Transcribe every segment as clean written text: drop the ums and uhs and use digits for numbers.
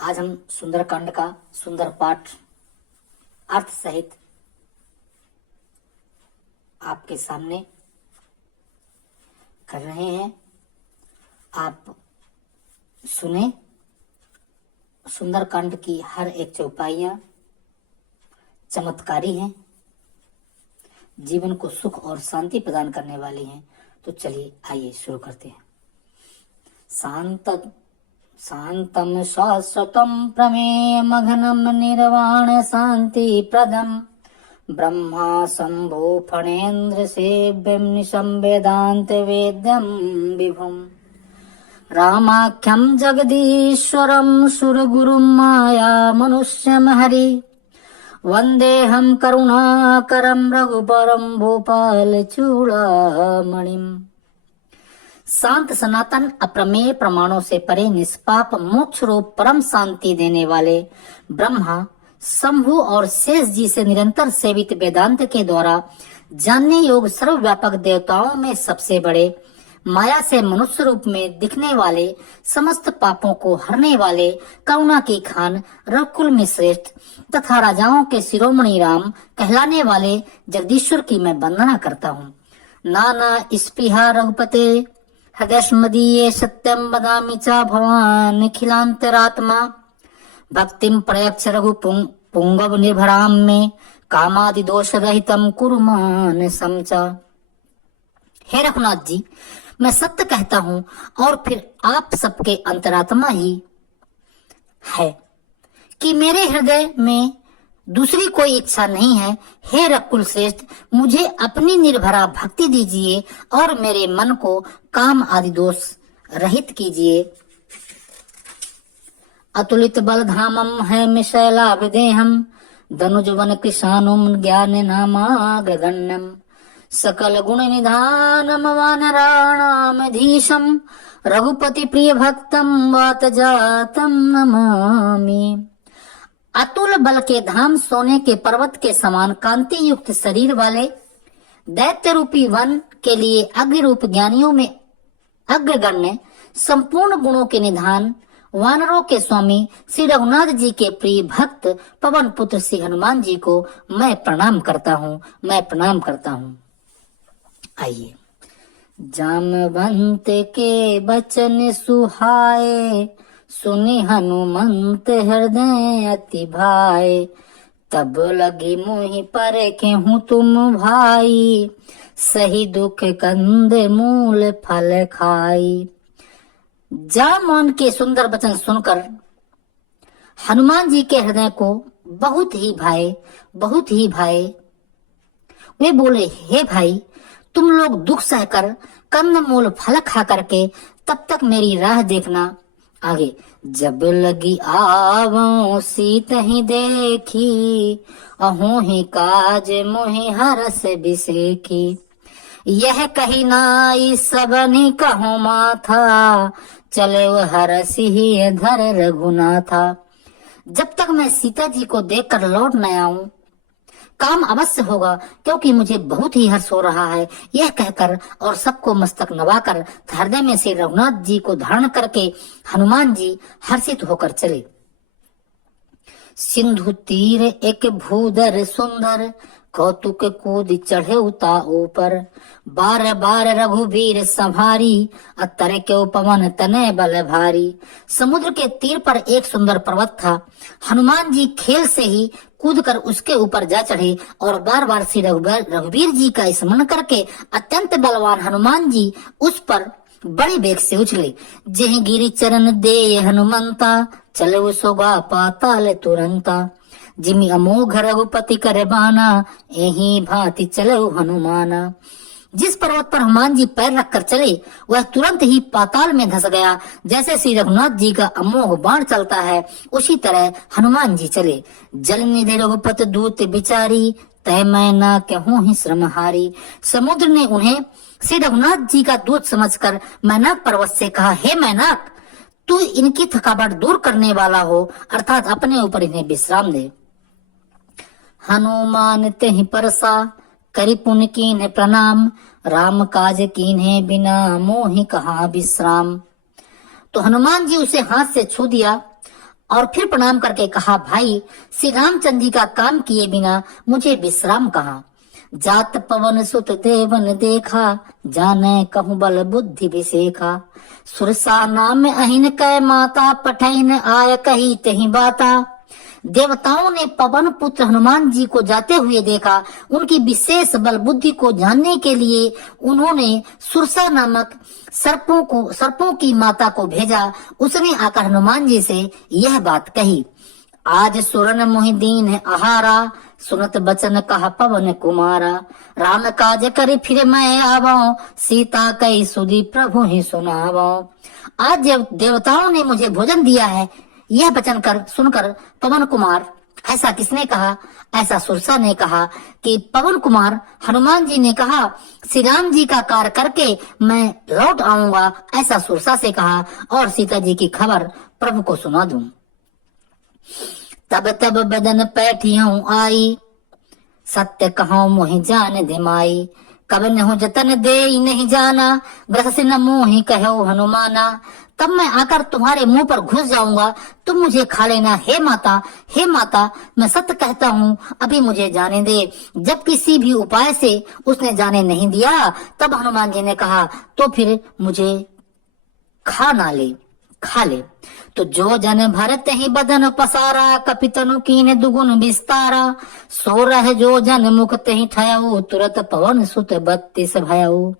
आज हम सुंदरकांड का सुंदर पाठ अर्थ सहित आपके सामने कर रहे हैं। आप सुने। सुंदरकांड की हर एक चौपाइयां चमत्कारी हैं, जीवन को सुख और शांति प्रदान करने वाली हैं। तो चलिए आइए शुरू करते हैं। शांतम शाश्वतम प्रमेयमघनम निर्वाण शांति प्रदम ब्रह्मा शंभो फणेन्द्र सेव्यम निशं वेदांत वेद्यम विभुम रामाख्यम जगदीश्वरम सुरगुरुम माया मनुष्यम हरि वंदेहम करुणाकरम रघुपरम भूपाल चूड़ामणिम। शांत सनातन अप्रमेय प्रमाणों से परे निष्पाप मोक्ष रूप परम शांति देने वाले ब्रह्मा शंभु और शेष जी से निरंतर सेवित वेदांत के द्वारा जानने योग्य सर्वव्यापक देवताओं में सबसे बड़े, माया से मनुष्य रूप में दिखने वाले, समस्त पापों को हरने वाले, करुणा की खान, रघुकुल में श्रेष्ठ तथा राजाओं के शिरोमणि राम कहलाने वाले जगदीश्वर की मैं वंदना करता हूँ। नाना स्पृहा रघुपते हृदय सत्यम वदामि च भवान् निखिलांतरात्मा भक्तिम प्रयच्छ रघु पुंगव निर्भराम में कामादि दोष रहितम कुरु मान समचा। हे रघुनाथ जी, मैं सत्य कहता हूँ और फिर आप सबके अंतरात्मा ही है कि मेरे हृदय में दूसरी कोई इच्छा नहीं है। हे रघुकुल श्रेष्ठ, मुझे अपनी निर्भरा भक्ति दीजिए और मेरे मन को काम आदि दोष रहित कीजिए। अतुलित बल धामम है मिशैलाभिदेहम धनुजवन कृशानुम ज्ञान नामाग्रगण्यम सकल गुण निधानम वानराणामधीशम रघुपति प्रिय भक्तम वात जातम नमामि। अतुल बल के धाम, सोने के पर्वत के समान कांति युक्त शरीर वाले, दैत्य रूपी वन के लिए अग्नि रूप ज्ञानियों में अग्रगण्य, संपूर्ण गुणों के निधान, वानरों के स्वामी श्री रघुनाथ जी के प्रिय भक्त पवन पुत्र श्री हनुमान जी को मैं प्रणाम करता हूँ। आइए। जामवंत के बचन सुहाए सुनि हनुमंत हृदय अति भाए तब लगी मोहि पर केहूँ तुम भाई सही दुख कंद मूल फल खाई। जामवन के सुंदर वचन सुनकर हनुमान जी के हृदय को बहुत ही भाए। वे बोले, हे भाई, तुम लोग दुख सहकर कंद मूल फल खा करके तब तक मेरी राह देखना। आगे, जब लगी आवो सीत ही देखी अहो ही काज मोहि हरस बिसेखी यह कही नाई सबनी कहो माथा चले वो हरसी ही धर रघुनाथा। जब तक मैं सीता जी को देखकर लौट न आऊं काम अवश्य होगा, क्योंकि मुझे बहुत ही हर्ष हो रहा है। यह कहकर और सबको मस्तक नवाकर हृदय में से रघुनाथ जी को धारण करके हनुमान जी हर्षित होकर चले। सिंधु तीर एक भूधर सुंदर कौतुक कूद चढ़े उता ऊपर बार बार रघुवीर संभारी अतर के पवन तने बल भारी। समुद्र के तीर पर एक सुंदर पर्वत था। हनुमान जी खेल से ही कूद कर उसके ऊपर जा चढ़े और बार बार श्री रघुवीर जी का स्मरण करके अत्यंत बलवान हनुमान जी उस पर बड़े वेग से उछले। जेहि गिरि चरण दे हनुमंता चले सोगा पाताल तुरंता जिमि अमोघ रघुपति करे बाना यही भांति चलो हनुमाना। जिस पर्वत पर हनुमान जी पैर रखकर चले वह तुरंत ही पाताल में धंस गया। जैसे श्री रघुनाथ जी का अमोघ बाण चलता है उसी तरह हनुमान जी चले। जल निधि रघुपति दूत बिचारी तय मैं न कहूँ ही श्रमहारी। समुद्र ने उन्हें श्री रघुनाथ जी का दूत समझकर मैनाक पर्वत से कहा, हे मैनाक, तू इनकी थकावट दूर करने वाला हो, अर्थात अपने ऊपर इन्हें विश्राम दे। हनुमान तेहि परसा करि पुन कीन्ह प्रणाम राम काज कीन्हे बिना मोहि कहाँ विश्राम। तो हनुमान जी उसे हाथ से छू दिया और फिर प्रणाम करके कहा, भाई श्री रामचंद्र जी का काम किए बिना मुझे विश्राम कहाँ। जात पवन सुत देवन देखा, जाने कहूँ बल बुद्धि विसेखा। सुरसा नाम अहिन कै माता, पठैन आय कही तही बाता। देवताओं ने पवन पुत्र हनुमान जी को जाते हुए देखा। उनकी विशेष बल बुद्धि को जानने के लिए उन्होंने सुरसा नामक सर्पों की माता को भेजा। उसने आकर हनुमान जी से यह बात कही, आज सुरन मोहि दीन आहारा, सुनत बचन कहा पवन कुमारा। राम काज करे फिर मैं आवो, सीता कई सुधी प्रभु ही सुनावो। आज जब देवताओं ने मुझे भोजन दिया है, यह वचन कर सुनकर पवन कुमार, ऐसा किसने कहा? ऐसा सुरसा ने कहा कि पवन कुमार हनुमान जी ने कहा श्री राम जी का कार्य करके मैं लौट आऊंगा, ऐसा सुरसा से कहा और सीता जी की खबर प्रभु को सुना दूं। तब तब बदन पैठियों आई, सत्य कहो मोहि जान दिमाई। कब नहु जतन दे नहीं जाना, ग्रस से न मोहि कहो हनुमाना। तब मैं आकर तुम्हारे मुंह पर घुस जाऊंगा, तुम मुझे खा लेना। हे माता, मैं सत्य कहता हूँ, अभी मुझे जाने दे। जब किसी भी उपाय से उसने जाने नहीं दिया, तब हनुमान जी ने कहा, तो फिर मुझे खा ले। तो जो जन भरत ही बदन पसारा, कपितनु कीन दुगुन विस्तारा। सो रह जो जन मुख तहि ठयऊ, तुरत पवन सुत 32 भयऊ।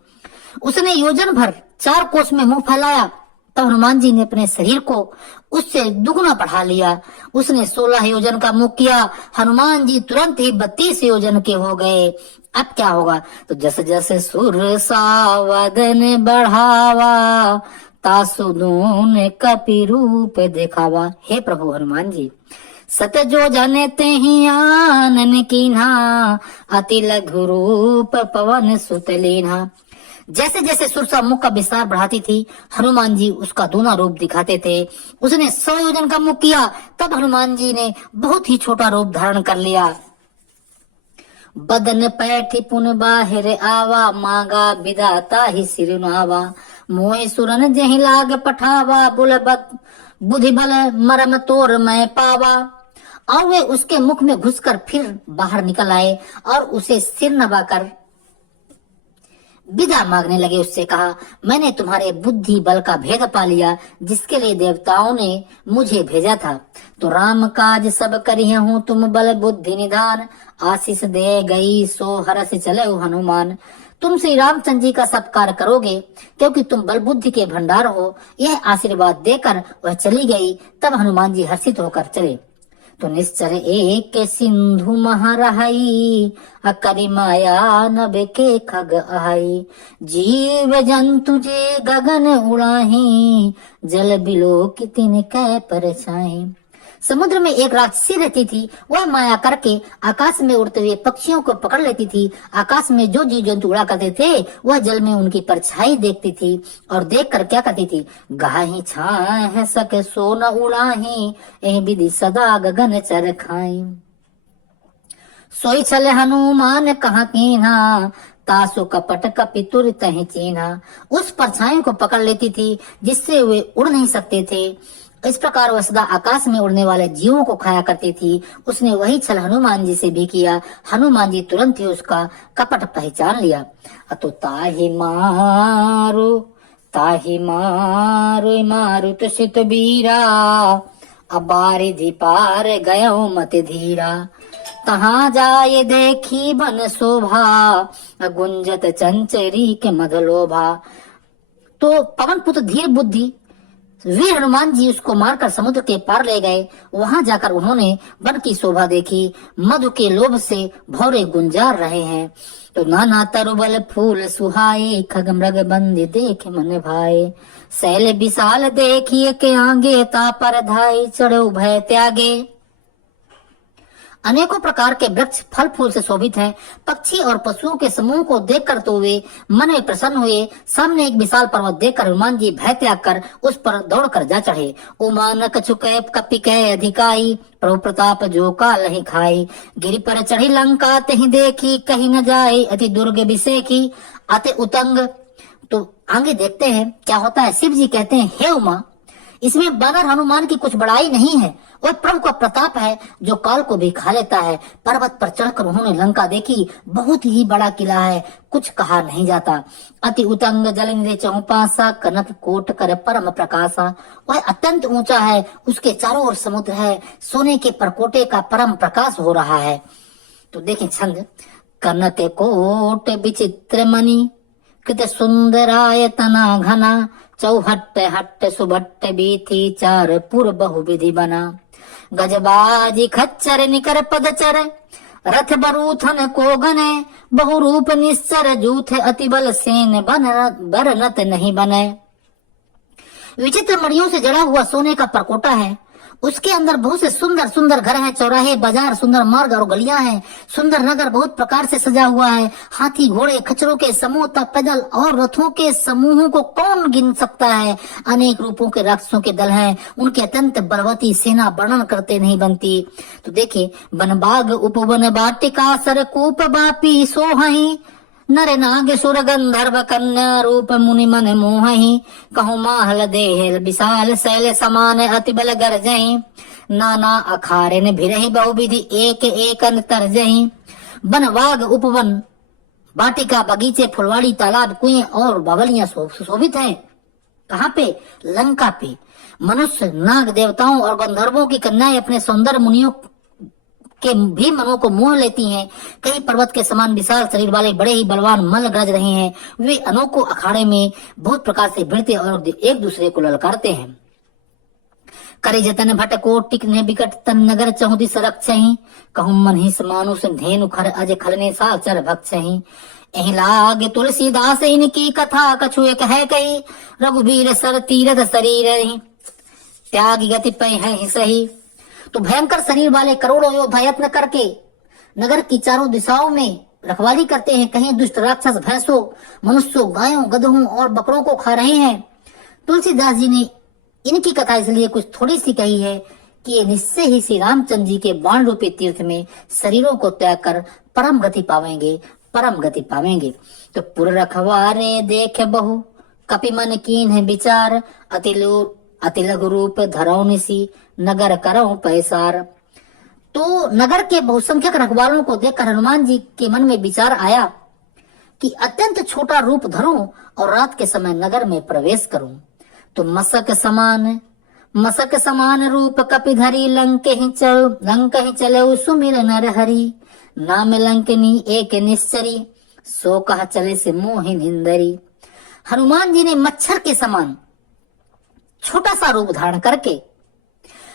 उसने योजन भर 4 कोस में मुंह फैलाया, तब हनुमान जी ने अपने शरीर को उससे दुगुना बढ़ा लिया। उसने 16 योजन का मुख किया, हनुमान जी तुरंत ही 32 योजन के हो गए। अब क्या होगा? तो जस जस सुरसा वदन बढ़ावा, तासुदून कपि रूप दिखावा। हे प्रभु हनुमान जी, सत जो जाने ते ही आनन कीन्हा, अति लघु रूप पवन सुत लीन्हा। जैसे जैसे सुरसा मुख का विस्तार बढ़ाती थी, हनुमान जी उसका दूना रूप दिखाते थे। उसने 100 योजन का मुख किया, तब हनुमान जी ने बहुत ही छोटा रूप धारण कर लिया। बदन पैठी पुन बाहिर आवा, मांगा विदाता ही सिर नावा। मोह सुरन जहि लाग पठावा, बुद्धि बल मरम तोर मैं पावा। और वे उसके मुख में घुसकर फिर बाहर निकल आए और उसे सिर नवाकर विदा मांगने लगे। उससे कहा, मैंने तुम्हारे बुद्धि बल का भेद पा लिया, जिसके लिए देवताओं ने मुझे भेजा था। तो राम काज सब करिए हूँ, तुम बल बुद्धि निधान। आशीष दे गई सो हरस चले हनुमान। तुम श्री रामचंद्र जी का सब कार्य करोगे, क्योंकि तुम बल बुद्धि के भंडार हो। यह आशीर्वाद देकर वह चली गई। तब हनुमान जी हर्षित होकर चले। तो निश्चर एक सिंधु महारहई, अकरि माया नभ के खग अहई। जीव जंतु जे गगन उड़ाही, जल बिलो कितिन कै परछाई। समुद्र में एक राक्षसी रहती थी। वह माया करके आकाश में उड़ते हुए पक्षियों को पकड़ लेती थी। आकाश में जो जीव जंतु उड़ा करते थे, वह जल में उनकी परछाई देखती थी और देख कर क्या करती थी, गाही छाह सके सो न उड़ाही, एहि विधि सदा गगन चर खाई। सोई चले हनुमान कहाँ कीन्हा, तासु कपट कपि तुर तहि चीन्हा। उस परछाई को पकड़ लेती थी, जिससे वे उड़ नहीं सकते थे। इस प्रकार वह सदा आकाश में उड़ने वाले जीवों को खाया करती थी। उसने वही छल हनुमान जी से भी किया। हनुमान जी तुरंत ही उसका कपट पहचान लिया। अतो ताहि मारो मारुत सित बीरा, अबारिधि पार गयो मत धीरा। तहाँ जाए देखी बन शोभा, गुंजत चंचरी के मधलोभा। तो पवन पुत्र धीर बुद्धि वीर हनुमान जी उसको मारकर समुद्र के पार ले गए। वहां जाकर उन्होंने वन की शोभा देखी। मधु के लोभ से भौरे गुंजार रहे हैं। तो नाना तरुबल फूल सुहाए, खग मृग बंदी देख मन भाए। शैल विशाल देखिए के आगे, ता पर धाई चढ़ो भय त्यागे। अनेकों प्रकार के वृक्ष फल फूल से शोभित हैं। पक्षी और पशुओं के समूह को देखकर तो वे मन में प्रसन्न हुए। सामने एक विशाल पर्वत देखकर हनुमान जी भय त्याग कर उस पर दौड़कर जा चढ़े। उमा न कछु कै कपि कै अधिकाई, प्रभु प्रताप जो काल ही खाई। गिरि पर चढ़ी लंका तहि देखी, कहीं न जाए अति दुर्ग विसेखी। आते उतंग। तो आगे देखते हैं क्या होता है। शिव जी कहते हैं, हे उमा, इसमें वानर हनुमान की कुछ बड़ाई नहीं है, वह प्रभु का प्रताप है जो काल को भी खा लेता है। पर्वत पर चढ़कर उन्होंने लंका देखी, बहुत ही बड़ा किला है, कुछ कहा नहीं जाता। अति उतंग जल निधे चहुपासा, कनक कोट कर परम प्रकाशा। वह अत्यंत ऊंचा है, उसके चारों ओर समुद्र है, सोने के परकोटे का परम प्रकाश हो रहा है। तो देखें छंद, कनक कोट विचित्र मणि, कृत सुंदरायतना घना, चौहट्ट हट्ट सुभट्ट बीथी, चार पुर बहु विधि बना। गजबाजी खच्चर निकर पदचर, रथ बरूथन को गने, बहुरूप निश्चर जूथ, अति बल सेन बरनत नहीं बने। विचित्र मणियों से जड़ा हुआ सोने का परकोटा है, उसके अंदर बहुत से सुंदर सुंदर घर हैं, चौराहे, बाजार, सुंदर मार्ग और गलियां हैं। सुंदर नगर बहुत प्रकार से सजा हुआ है। हाथी, घोड़े, खच्चरों के समूह तक पैदल और रथों के समूहों को कौन गिन सकता है। अनेक रूपों के राक्षसों के दल हैं, उनके अत्यंत बलवती सेना वर्णन करते नहीं बनती। तो देखे, वन बाग उपवन बाटिका, सरकूप बापी सोहही, नर नाग सुर गंधर्व कन्या, रूप मुनि मन मोहही। कहु माहल देह विशाल, शैल समान अति बल गरजही, नाना अखारे भिरही बहुविधि, एक एक तरजही। वन बाग उपवन बाटिका, बगीचे, फुलवाड़ी, तालाब, कुएं और बावलियां सुशोभित हैं। कहाँ पे? लंका पे। मनुष्य, नाग, देवताओं और गंधर्वों की कन्याएं अपने सौंदर्य मुनियों के भी मनों को मोह लेती हैं। कई पर्वत के समान विशाल शरीर वाले बड़े ही बलवान मल्ल गरज रहे हैं। वे अनोखो अखाड़े में बहुत प्रकार से भिड़ते और एक दूसरे को ललकारते हैं। करे जतन भट को टिकने बिकट तन, नगर चहुदी सरक छही, कहूं मन ही समानुष धेनु खर अज खलने साल चर भक्त छही। एहि लाग तुलसीदास इनकी कथा, कछु एक है कही, रघुबीर सर तीरथ शरीर, त्यागी गति पै है सही। तो भयंकर शरीर वाले करोड़ों योद्धा यत्न करके नगर की चारों दिशाओं में रखवाली करते हैं। कहीं दुष्ट राक्षस भैंसों, मनुष्यों, गायों, गधों और बकरों को खा रहे हैं। तुलसीदास जी ने इनकी कथा इसलिए कुछ थोड़ी सी कही है कि ये निश्चय ही श्री रामचंद्र जी के बाण रूपी तीर्थ में शरीरों को त्याग कर परम गति पावेंगे, परम गति पावेंगे। तो पुर रखवारे देख बहु, कपि मन कीन्ह विचार, अति लघु रूप धरौ निसी, नगर करौ पैसार। तो नगर के बहुसंख्यक रखवालों को देखकर हनुमान जी के मन में विचार आया कि अत्यंत छोटा रूप धरूं और रात के समय नगर में प्रवेश करूं। तो मसक समान रूप कपिधरी, लंक ही चले सुमिर नर हरि, नाम लंकनी एक निश्चरी, सो कह चले से मोहि निंदरी। हनुमान जी ने मच्छर के समान छोटा सा रूप धारण करके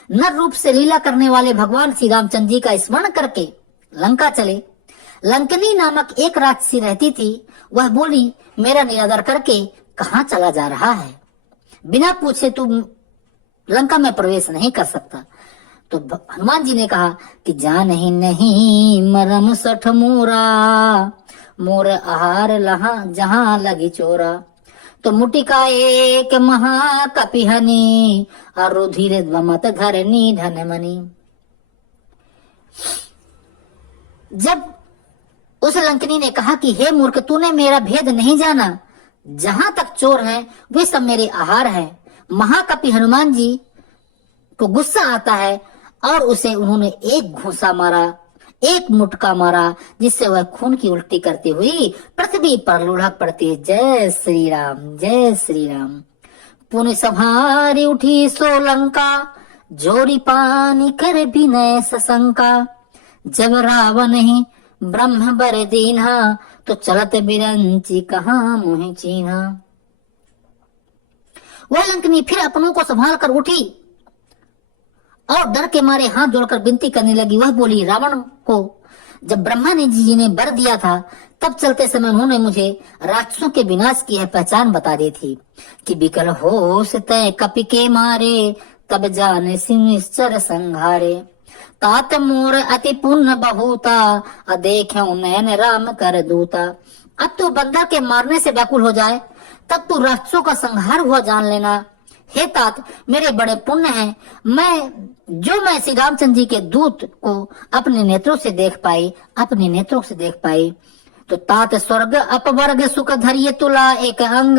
नर रूप से लीला करने वाले भगवान श्री रामचंद्र जी का स्मरण करके लंका चले। लंकनी नामक एक राक्षसी रहती थी, वह बोली, मेरा निरादर करके कहाँ चला जा रहा है, बिना पूछे तू लंका में प्रवेश नहीं कर सकता। तो हनुमान जी ने कहा कि जान ही नहीं मरम सठ मोरा, मोर आहार लहा जहां लगी चोरा। तो मुटिका एक महाकपिहनी, अरुधिर द्वमत धरनी धनमणि। जब उस लंकनी ने कहा कि हे मूर्ख, तूने मेरा भेद नहीं जाना, जहां तक चोर है वे सब मेरे आहार है। महाकपि हनुमान जी को गुस्सा आता है और उसे उन्होंने एक घूंसा मारा, एक मुटका मारा, जिससे वह खून की उल्टी करती हुई पृथ्वी पर लुढ़क पड़ती है। जय श्री राम, जय श्री राम। पुण्य संहारी उठी सो लंका, जोरी पानी कर विनय सशंका। जब रावण ही ब्रह्म बर दीन्हा, तो चलत बिरंची कहाँ मुहि चीन्हा। वह लंकनी फिर अपनों को संभाल कर उठी और डर के मारे हाथ जोड़कर विनती करने लगी। वह बोली, रावण को जब ब्रह्मा जी ने वर दिया था, तब चलते समय उन्होंने मुझे राक्षसों के विनाश की है पहचान बता दी थी कि बिकल होश तय कपि के मारे, तब जाने सिंह संघारे। तात मोर अति पुण्य बहुता, अदेख्यो नयन राम कर दूता। अब तू बंदर के मारने से व्याकुल हो जाए, तब तू राक्षसों का संहार हुआ जान लेना। हे तात, मेरे बड़े पुण्य हैं, मैं श्री रामचंद्र जी के दूत को अपने नेत्रों से देख पाई, अपने नेत्रों से देख पाई। तो तो तात स्वर्ग अपवर्ग सुख धरिय तुला एक अंग,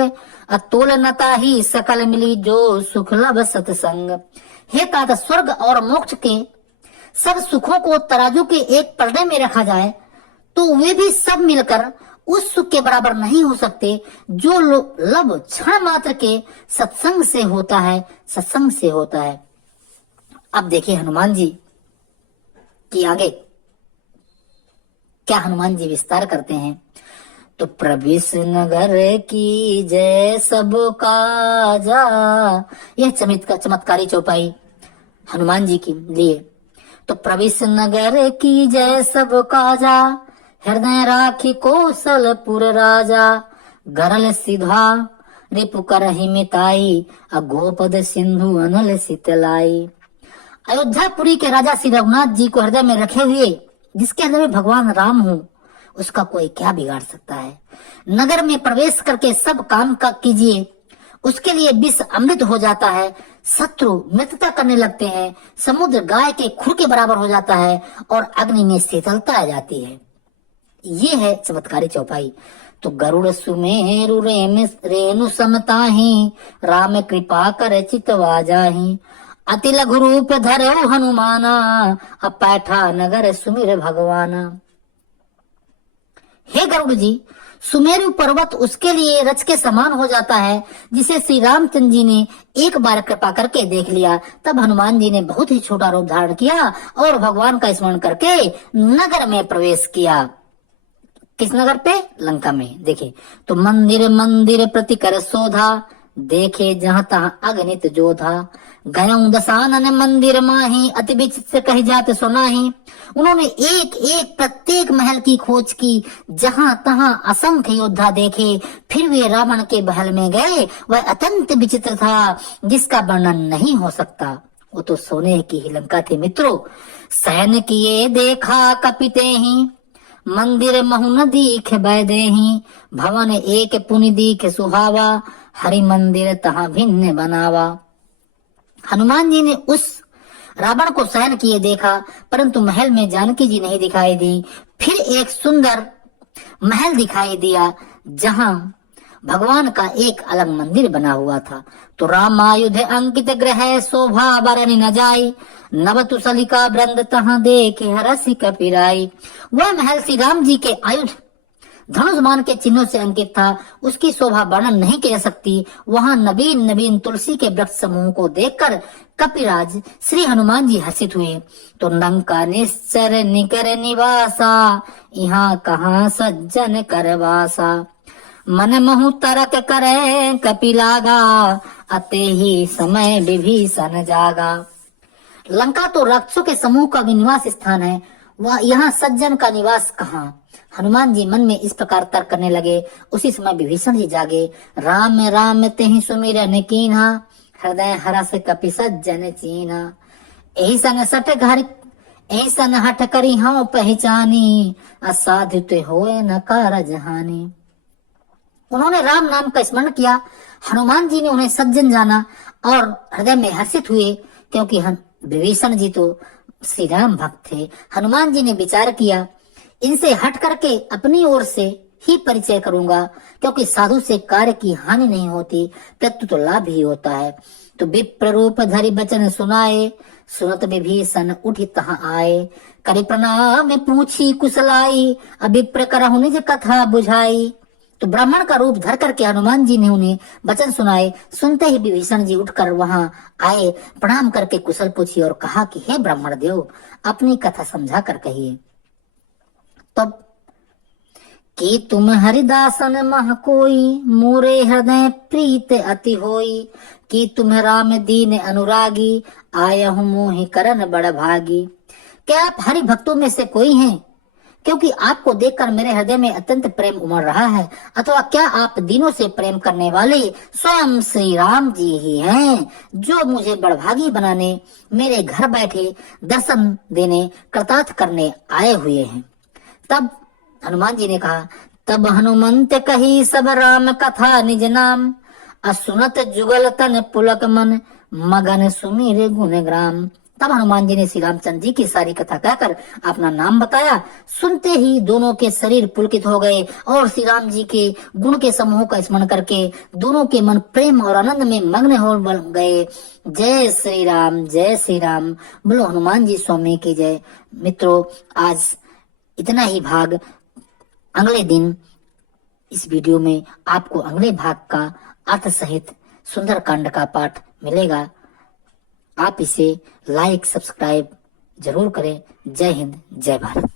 अतुल नता ही सकल मिली जो सुख लब सत्संग। हे तात स्वर्ग और मोक्ष के सब सुखों को तराजू के एक पलड़े में रखा जाए तो वे भी सब मिलकर उस सुख के बराबर नहीं हो सकते जो लब क्षण मात्र के सत्संग से होता है, सत्संग से होता है। अब देखिए हनुमान जी की आगे क्या हनुमान जी विस्तार करते हैं। तो प्रविश नगर की जय सब काजा, यह चमत्कारी चौपाई हनुमान जी के लिए। तो प्रविश नगर की जय सब काजा, हृदय राखी कौशलपुर राजा। गरल सिधा रिपु करहि मिताई, अगोपद सिंधु अनल सितलाई। अयोध्यापुरी के राजा श्री रघुनाथ जी को हृदय में रखे हुए जिसके हृदय में भगवान राम हो, उसका कोई क्या बिगाड़ सकता है। नगर में प्रवेश करके सब काम का कीजिए, उसके लिए विष अमृत हो जाता है, शत्रु मित्रता करने लगते हैं, समुद्र गाय के खुर के बराबर हो जाता है और अग्नि में शीतलता आ जाती है। ये है चमत्कारी चौपाई। तो गरुड़ सुमेरु रेणु समताहि, राम कृपा कर चितवा जाहि। अति लघु रूप धरो हनुमाना, अपैठा नगर सुमिर भगवाना। हे गरुड़ जी, सुमेरु पर्वत उसके लिए रच के समान हो जाता है जिसे श्री रामचंद्र जी ने एक बार कृपा करके देख लिया। तब हनुमान जी ने बहुत ही छोटा रूप धारण किया और भगवान का स्मरण करके नगर में प्रवेश किया। किस नगर पे? लंका में। देखे तो मंदिर मंदिर प्रति कर शोधा, देखे जहाँ तहाँ अगणित जोधा। गयं दसानन मंदिर माही, अति विचित्र कही जात सुनाही। उन्होंने एक एक प्रत्येक महल की खोज की, जहाँ तहाँ असंख्य योद्धा देखे, फिर वे रावण के महल में गए। वह अत्यंत विचित्र था जिसका वर्णन नहीं हो सकता। वो तो सोने की ही लंका थी मित्रों। सैन किए देखा कपिते ही, मंदिर महु न दीख बैदेही। भवन एक पुनि दीख सुहावा, हरि मंदिर तहाँ भिन्न बनावा। हनुमान जी ने उस रावण को सहन किए देखा, परंतु महल में जानकी जी नहीं दिखाई दी। फिर एक सुंदर महल दिखाई दिया जहाँ भगवान का एक अलग मंदिर बना हुआ था। तो रामायुध अंकित ग्रह शोभा बरनि न जाई, नवतु सलिका वृंद तहाँ देखे हरसि कपिराई। वह महल श्री राम जी के आयुध धनुष्मान के चिन्हों से अंकित था, उसकी शोभा वर्णन नहीं की जा सकती। वहाँ नवीन नवीन तुलसी के वृक्ष समूह को देखकर कपिराज श्री हनुमान जी हर्षित हुए। तो लंका निश्चर निकर निवासा, यहाँ कहाँ सज्जन करवासा। मन महु तरक करे कपिलागा, अते ही समय विभीषण जागा। लंका तो राक्षसों के समूह का निवास स्थान है, वह यहाँ सज्जन का निवास कहाँ। हनुमान जी मन में इस प्रकार तर्क करने लगे। उसी समय विभीषण जी जागे। राम राम तेहि सुमिरन कीन्हा, हृदय हरस कपि सज्जन चीन्हा। एहि सन सठ घर एहि सन हठ करी हाँ पहचानी, असाधु ते होए न कारज हानि। उन्होंने राम नाम का स्मरण किया। हनुमान जी ने उन्हें सज्जन जाना और हृदय में हर्षित हुए, क्योंकि विभीषण जी तो श्री राम भक्त थे। हनुमान जी ने विचार किया, इनसे हट करके अपनी ओर से ही परिचय करूंगा, क्योंकि साधु से कार्य की हानि नहीं होती, प्रत्युत तो लाभ ही होता है। तो विप्र रूप धरि बचन सुनाए, सुनत विभीषण उठी तहाँ आए। करि प्रणाम पूछी कुशलाई, अभिप्र करहु निज कथा बुझाई। तो ब्राह्मण का रूप धर करके हनुमान जी ने उन्हें वचन सुनाए। सुनते ही विभीषण जी उठकर वहां आए, प्रणाम करके कुशल पूछी और कहा कि हे ब्राह्मण देव, अपनी कथा समझा कर कहिए। तब कि तुम हरिदासन मह कोई, मोरे हृदय प्रीत अति होई। कि तुम राम दीन अनुरागी, आयहु मोहि करन बड़ भागी। क्या आप हरि भक्तों में से कोई हैं? क्योंकि आपको देखकर मेरे हृदय में अत्यंत प्रेम उमड़ रहा है। अथवा क्या आप दीनों से प्रेम करने वाले स्वयं श्री राम जी ही हैं, जो मुझे बड़भागी बनाने, मेरे घर बैठे दर्शन देने, कृतार्थ करने आए हुए हैं। तब हनुमान जी ने कहा, तब हनुमंत कही सब राम कथा निज नाम, असुनत जुगल तन पुलक मन, मगन सुमिर गुण ग्राम। तब हनुमान जी ने श्री रामचंद्र जी की सारी कथा कहकर अपना नाम बताया। सुनते ही दोनों के शरीर पुलकित हो गए और श्री राम जी के गुण के समूह का स्मरण करके दोनों के मन प्रेम और आनंद में मग्न हो गए। जय श्री राम, बोलो हनुमान जी स्वामी की जय। मित्रों, आज इतना ही भाग। अगले दिन इस वीडियो में आपको अगले भाग का अर्थ सहित सुंदर कांड का पाठ मिलेगा। आप इसे लाइक सब्सक्राइब जरूर करें। जय हिंद, जय भारत।